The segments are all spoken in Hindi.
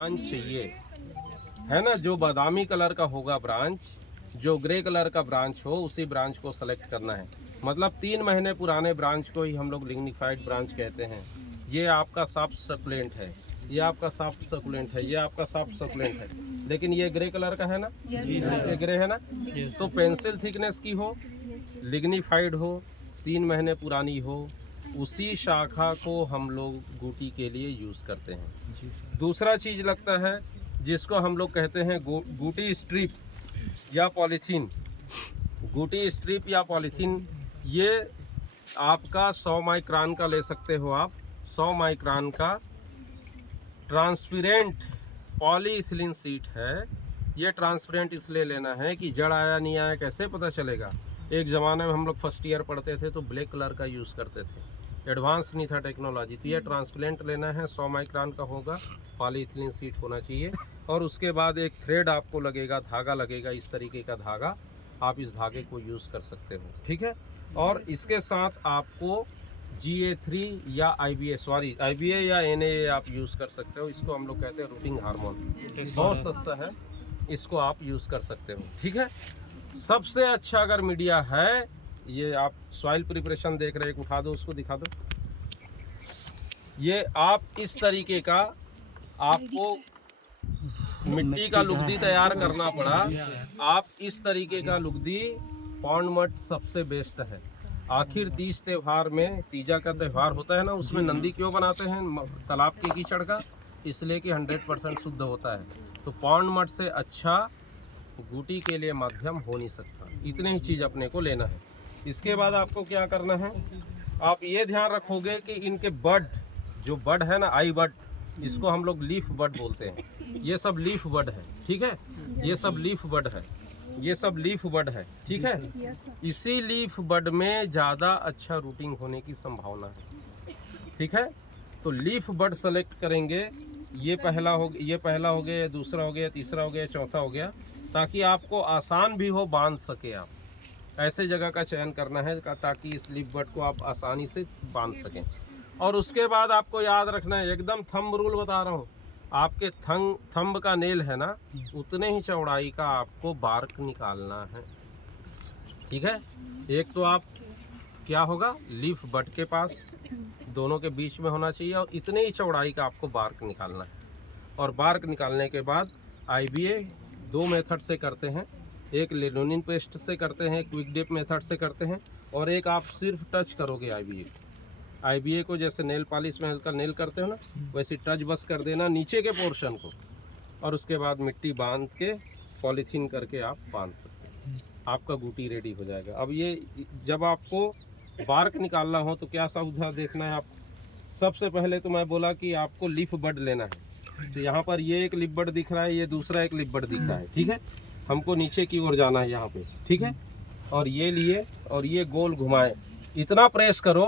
ब्रांच चाहिए है ना, जो बादामी कलर का होगा ब्रांच, जो ग्रे कलर का ब्रांच हो उसी ब्रांच को सेलेक्ट करना है। मतलब 3 महीने पुराने ब्रांच को ही हम लोग लिग्निफाइड ब्रांच कहते हैं। ये आपका सॉफ्ट सकुलेंट है, ये आपका सॉफ्ट सकुलेंट है, ये आपका सॉफ्ट सकुलेंट है, लेकिन ये ग्रे कलर का है ना, नीचे ग्रे है ना। तो पेंसिल थिकनेस की हो, लिग्निफाइड हो, 3 महीने पुरानी हो, उसी शाखा को हम लोग गूटी के लिए यूज़ करते हैं। दूसरा चीज़ लगता है जिसको हम लोग कहते हैं गूटी स्ट्रिप या पॉलीथीन। गूटी स्ट्रिप या पॉलीथीन ये आपका 100 माइक्रोन का ले सकते हो आप। 100 माइक्रोन का ट्रांसपेरेंट पॉलीइथिलीन शीट है। ये ट्रांसपेरेंट इसलिए लेना है कि जड़ आया नहीं आया कैसे पता चलेगा। एक ज़माने में हम लोग फर्स्ट ईयर पढ़ते थे तो ब्लैक कलर का यूज़ करते थे, एडवांस नहीं था टेक्नोलॉजी। तो ये ट्रांसपेरेंट लेना है, 100 माइक्रोन का होगा, पॉलीइथिलीन शीट होना चाहिए। और उसके बाद एक थ्रेड आपको लगेगा, धागा लगेगा, इस तरीके का धागा। आप इस धागे को यूज़ कर सकते हो, ठीक है। और इसके साथ आपको GA3 या IBA या NA आप यूज़ कर सकते हो। इसको हम लोग कहते हैं रूटिंग हार्मोन, बहुत सस्ता है, इसको आप यूज़ कर सकते हो, ठीक है। सबसे अच्छा अगर मीडिया है, ये आप सॉइल प्रिपरेशन देख रहे हैं, उठा दो उसको, दिखा दो। ये आप इस तरीके का आपको मिट्टी का लुगदी तैयार करना पड़ा, आप इस तरीके का लुगदी पौंड मट सबसे बेस्ट है। आखिर तीज त्यौहार में, तीजा का त्यौहार होता है ना, उसमें नंदी क्यों बनाते हैं तालाब के कीचड़ का? इसलिए कि 100% शुद्ध होता है। तो पौंड मट से अच्छा गूटी के लिए माध्यम हो नहीं सकता। इतने ही चीज़ अपने को लेना है। इसके बाद आपको क्या करना है, आप ये ध्यान रखोगे कि इनके बड, जो बड है ना, आई बड, इसको हम लोग लीफ बड बोलते हैं। ये सब लीफ बड है, ठीक है, ये सब लीफ बड है, ये सब लीफ बड है, ठीक है। इसी लीफ बड में ज़्यादा अच्छा रूटिंग होने की संभावना है, ठीक है। तो लीफ बड सेलेक्ट करेंगे। ये पहला हो गया, दूसरा हो गया, तीसरा हो गया, चौथा हो गया, ताकि आपको आसान भी हो, बांध सके आप। ऐसे जगह का चयन करना है ताकि इस लीफ बड को आप आसानी से बांध सकें। और उसके बाद आपको याद रखना है, एकदम थंब रूल बता रहा हूँ, आपके थंब का नेल है ना, उतने ही चौड़ाई का आपको बार्क निकालना है, ठीक है। एक तो आप क्या होगा, लीफ बड के पास दोनों के बीच में होना चाहिए, और इतने ही चौड़ाई का आपको बार्क निकालना है। और बार्क निकालने के बाद IBA 2 मेथड से करते हैं, एक लिनोलिन पेस्ट से करते हैं, क्विक डिप मेथड से करते हैं, और एक आप सिर्फ टच करोगे IBA को, जैसे नेल पॉलिश में हल्का नेल करते हो ना, वैसे टच बस कर देना नीचे के पोर्शन को, और उसके बाद मिट्टी बांध के पॉलीथीन करके आप बांध सकते हैं। आपका गूटी रेडी हो जाएगा। अब ये जब आपको बार्क निकालना हो तो क्या सावधान देखना है आप। सबसे पहले तो मैं बोला कि आपको लीफ बड लेना है। तो यहाँ पर ये एक लीफ बड दिख रहा है, ये दूसरा एक लीफ बड दिख रहा है, ठीक है। हमको नीचे की ओर जाना है यहाँ पे, ठीक है। और ये लिए और ये गोल घुमाए, इतना प्रेस करो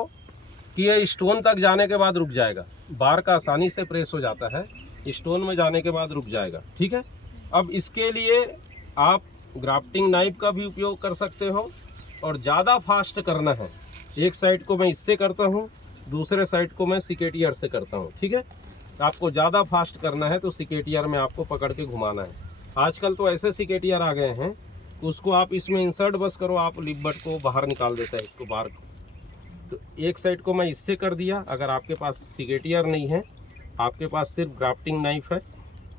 कि ये स्टोन तक जाने के बाद रुक जाएगा। बार्क आसानी से प्रेस हो जाता है, स्टोन में जाने के बाद रुक जाएगा, ठीक है। अब इसके लिए आप ग्राफ्टिंग नाइफ का भी उपयोग कर सकते हो, और ज़्यादा फास्ट करना है, एक साइड को मैं इससे करता हूँ, दूसरे साइड को मैं सिकेटियर से करता हूँ, ठीक है। आपको ज़्यादा फास्ट करना है तो सिकेटियर में आपको पकड़ के घुमाना है। आजकल तो ऐसे सिकेटियर आ गए हैं, उसको आप इसमें इंसर्ट बस करो, आप लीफ बड को बाहर निकाल देता है, इसको बार्क। तो एक साइड को मैं इससे कर दिया। अगर आपके पास सिकेटियर नहीं है, आपके पास सिर्फ ग्राफ्टिंग नाइफ है,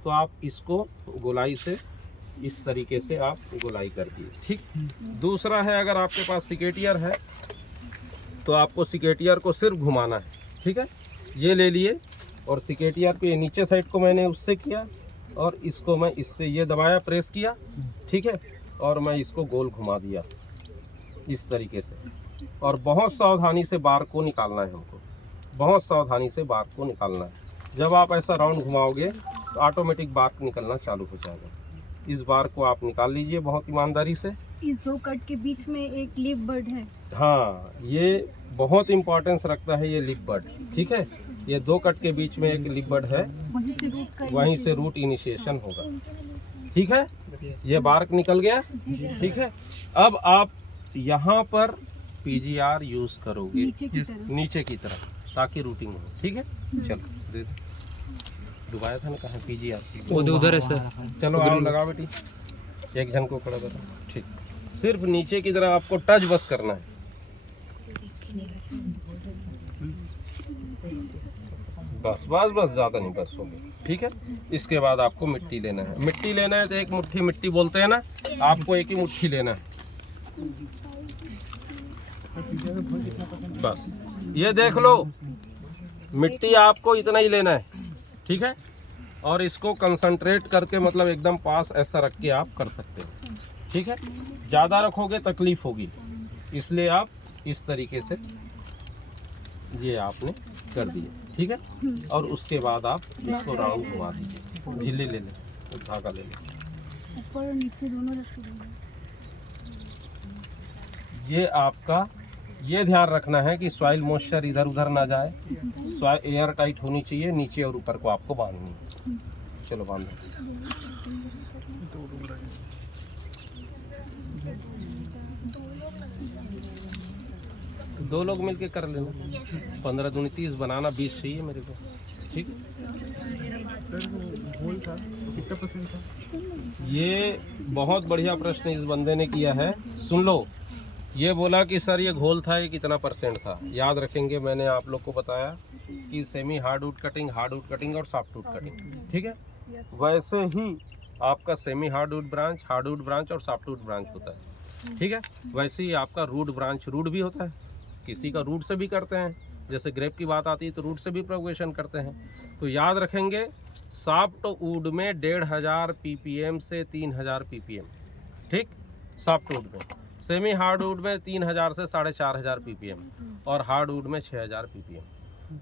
तो आप इसको गोलाई से इस तरीके से आप गोलाई कर दिए, ठीक। दूसरा है, अगर आपके पास सिकेटियर है तो आपको सिकेटियर को सिर्फ घुमाना है, ठीक है। ये ले लिए, और सिकेटियर के नीचे साइड को मैंने उससे किया, और इसको मैं इससे ये दबाया, प्रेस किया, ठीक है, और मैं इसको गोल घुमा दिया इस तरीके से। और बहुत सावधानी से बार को निकालना है हमको, बहुत सावधानी से बार को निकालना है। जब आप ऐसा राउंड घुमाओगे तो ऑटोमेटिक बार निकलना चालू हो जाएगा। इस बार को आप निकाल लीजिए बहुत ईमानदारी से। इस 2 कट के बीच में एक लीफ बड है। हाँ, ये बहुत इम्पोर्टेंस रखता है, ये लीफ बड, ठीक है। ये 2 कट के बीच में एक लीफ बड है, वहीं से रूट इनिशिएशन होगा, ठीक है। ये बार्क निकल गया, ठीक है। अब आप यहाँ पर PGR यूज़ करोगे नीचे की तरफ, ताकि रूटिंग हो, ठीक है। चलो दे दो। डुबाया था ना, कहाँ PGR वो उधर है सर। चलो आओ लगाओ बेटी, एक जन को खड़ा करो। ठीक, सिर्फ नीचे की तरफ आपको टच बस करना है। बस बस बस, ज़्यादा नहीं, बस हो गया। ठीक है, इसके बाद आपको मिट्टी लेना है। मिट्टी लेना है तो एक मुट्ठी मिट्टी बोलते हैं ना, आपको एक ही मुट्ठी लेना है। बस ये देख लो, मिट्टी आपको इतना ही लेना है। ठीक है, और इसको कंसंट्रेट करके मतलब एकदम पास ऐसा रख के आप कर सकते हैं। ठीक है, ज़्यादा रखोगे तकलीफ होगी, इसलिए आप इस तरीके से ये आपने कर दिए। ठीक है, और उसके बाद आप इसको राउंड घुमा दीजिए। झिल्ली ले लें, धागा ले लें। ऊपर और नीचे दोनों रस्ते। ये आपका ये ध्यान रखना है कि सॉइल मॉइस्चर इधर उधर ना जाए, सॉइल एयर टाइट होनी चाहिए। नीचे और ऊपर को आपको बांधनी है। चलो बांधो। दो लोग मिलके कर लेना। 15 दूनी 30 बनाना, 20 चाहिए मेरे को। ठीक, ये बहुत बढ़िया प्रश्न इस बंदे ने किया है। सुन लो, ये बोला कि सर ये घोल था, ये कितना परसेंट था। याद रखेंगे, मैंने आप लोग को बताया कि सेमी हार्डवुड कटिंग और सॉफ्टवुड कटिंग। ठीक है, वैसे ही आपका सेमी हार्डवुड ब्रांच और सॉफ्टवुड ब्रांच होता है। ठीक है, वैसे ही आपका रूट भी होता है। किसी का रूट से भी करते हैं, जैसे ग्रेप की बात आती है तो रूट से भी प्रोपगेशन करते हैं। तो याद रखेंगे, सॉफ्टवुड में 1500 ppm से 3000 ppm। ठीक, सॉफ्टवुड में। सेमी हार्डवुड में 3000 से 4500 ppm और हार्डवुड में 6000 ppm।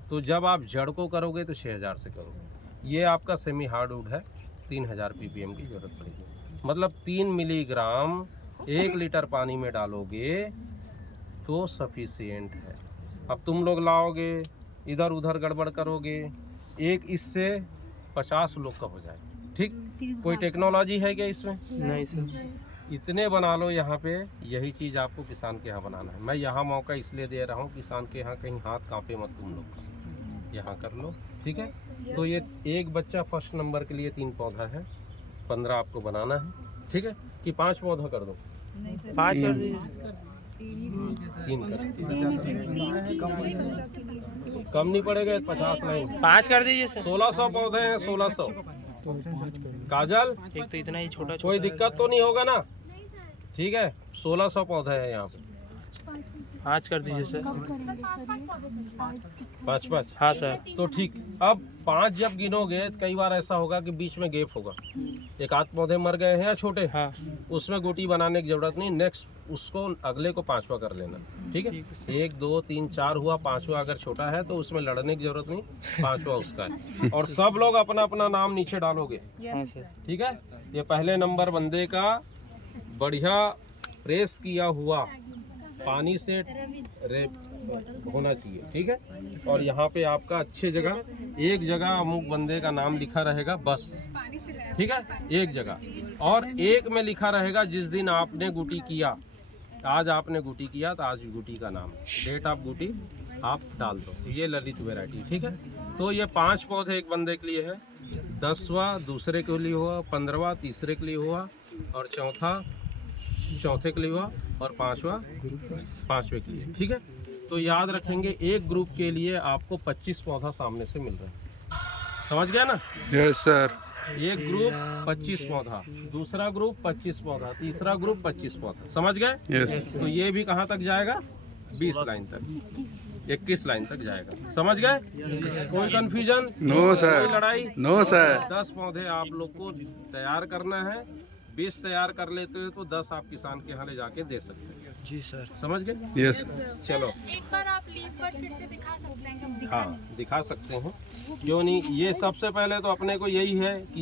तो जब आप जड़ को करोगे तो 6000 से करोगे। ये आपका सेमी हार्डवुड है, 3000 ppm की ज़रूरत पड़ेगी। मतलब 3 मिलीग्राम 1 लीटर पानी में डालोगे तो सफिशिएंट है। अब तुम लोग लाओगे, इधर उधर गड़बड़ करोगे, एक इससे 50 लोग का हो जाए। ठीक, कोई टेक्नोलॉजी है क्या इसमें? नहीं सर। इतने बना लो यहाँ पे। यही चीज़ आपको किसान के यहाँ बनाना है। मैं यहाँ मौका इसलिए दे रहा हूँ, किसान के यहाँ कहीं हाथ कांपे मत तुम लोग का, यहाँ कर लो। ठीक है, तो ये एक बच्चा फर्स्ट नंबर के लिए 3 पौधा है, 15 आपको बनाना है। ठीक है, कि 5 पौधा कर दो? 5 कर दीजिए। 3 कर, कम नहीं पड़ेगा, 50 नहीं, 5 कर दीजिए सर। 1600 पौधे हैं, 1600। काजल, एक तो इतना ही छोटा कोई दिक्कत तो नहीं होगा ना? ठीक है, 1600 पौधे हैं यहाँ पे। 5 कर दीजिए सर। 5-5। हाँ सर। तो ठीक, अब 5 जब गिनोगे तो कई बार ऐसा होगा कि बीच में गैप होगा, एक आध पौधे मर गए हैं या छोटे, हाँ, उसमें गोटी बनाने की जरूरत नहीं। नेक्स्ट उसको अगले को 5वां कर लेना। ठीक है, 1 2 3 4 हुआ, 5वां अगर छोटा है तो उसमें लड़ने की जरूरत नहीं, 5वां उसका है। और सब लोग अपना अपना नाम नीचे डालोगे। हाँ सर। ठीक है, ये पहले नंबर बंदे का बढ़िया प्रेस किया हुआ पानी से होना चाहिए। ठीक है, और यहाँ पे आपका अच्छे जगह, एक जगह अमुक बंदे का नाम लिखा रहेगा बस। ठीक है, एक जगह, और एक में लिखा रहेगा जिस दिन आपने गुटी किया। आज आपने गुटी किया तो आज गुटी का नाम, डेट ऑफ गुटी आप डाल दो। ये ललित वैरायटी। ठीक है, तो ये 5 पौधे एक बंदे के लिए है, 10वां दूसरे के लिए हुआ, 15वां तीसरे के लिए हुआ, और चौथे के लिए हुआ, और 5वें के लिए। ठीक है, तो याद रखेंगे एक ग्रुप के लिए आपको 25 पौधा सामने से मिल रहा है। समझ गया ना? Yes sir. एक ग्रुप 25 पौधा, दूसरा ग्रुप 25 पौधा, तीसरा ग्रुप 25 पौधा। समझ गए? यस। तो ये भी कहाँ तक जाएगा? 20 लाइन तक, 21 लाइन तक जाएगा। समझ गए? कोई कंफ्यूजन? No sir. कोई लड़ाई? No sir. 10 पौधे आप लोग को तैयार करना है। 20 तैयार कर लेते हो तो 10 आप किसान के यहाँ ले जाके दे सकते हैं। जी सर। समझ गए? यस। चलो, एक बार आप लीफ पर फिर से दिखा सकते हैं? हाँ दिखा सकते हैं, क्यों नहीं। ये सबसे पहले तो अपने को यही है कि